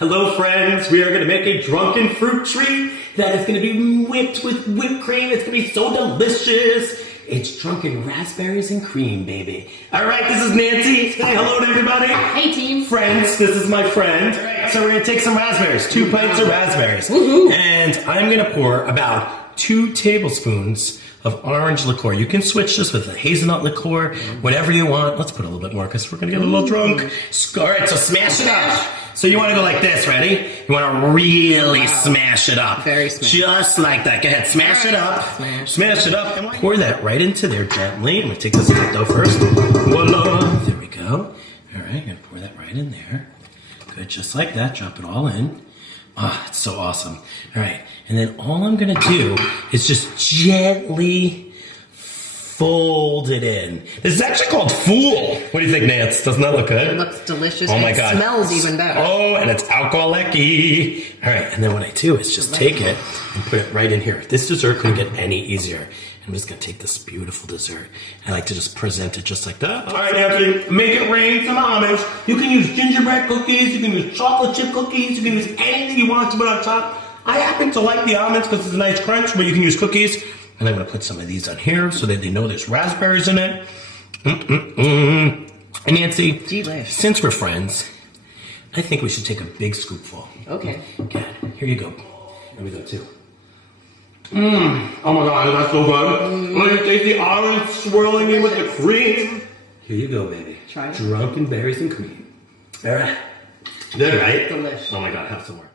Hello friends, we are going to make a drunken fruit treat that is going to be whipped with whipped cream. It's going to be so delicious. It's drunken raspberries and cream, baby. All right, this is Nancy. Say hello to everybody. Hey team. Friends, this is my friend. So we're going to take some raspberries, 2 pints of raspberries. And I'm going to pour about 2 tablespoons of orange liqueur. You can switch this with a hazelnut liqueur, whatever you want. Let's put a little bit more because we're going to get a little drunk. All right, so smash it up. So you want to go like this, ready? You want to really smash it up. Very smash. Just like that. Go ahead, smash it up. Smash it up. And pour that right into there gently. I'm going to take this out though first. Voila. There we go. All right, I'm going to pour that right in there. Good, just like that. Drop it all in. Ah, it's so awesome. All right, and then all I'm going to do is just gently fold it in. This is actually called Fool. What do you think, Nance? Doesn't that look good? It looks delicious. Oh my God. It smells even better. Oh, and it's alcoholic-y. All right, and then what I do is just take it and put it right in here. This dessert couldn't get any easier. I'm just gonna take this beautiful dessert. I like to just present it just like that. All right, Nancy, make it rain some almonds. You can use gingerbread cookies, you can use chocolate chip cookies, you can use anything you want to put on top. I happen to like the almonds because it's a nice crunch, but you can use cookies. And I'm gonna put some of these on here so that they know there's raspberries in it. And Nancy, since we're friends, I think we should take a big scoopful. Okay. Good. Here you go. Here we go too. Oh my God, that's so good. When you taste the orange swirling in with the cream. Here you go, baby. Try it. Drunken berries and cream. All right. Good, right? Delicious. Oh my God, have some more.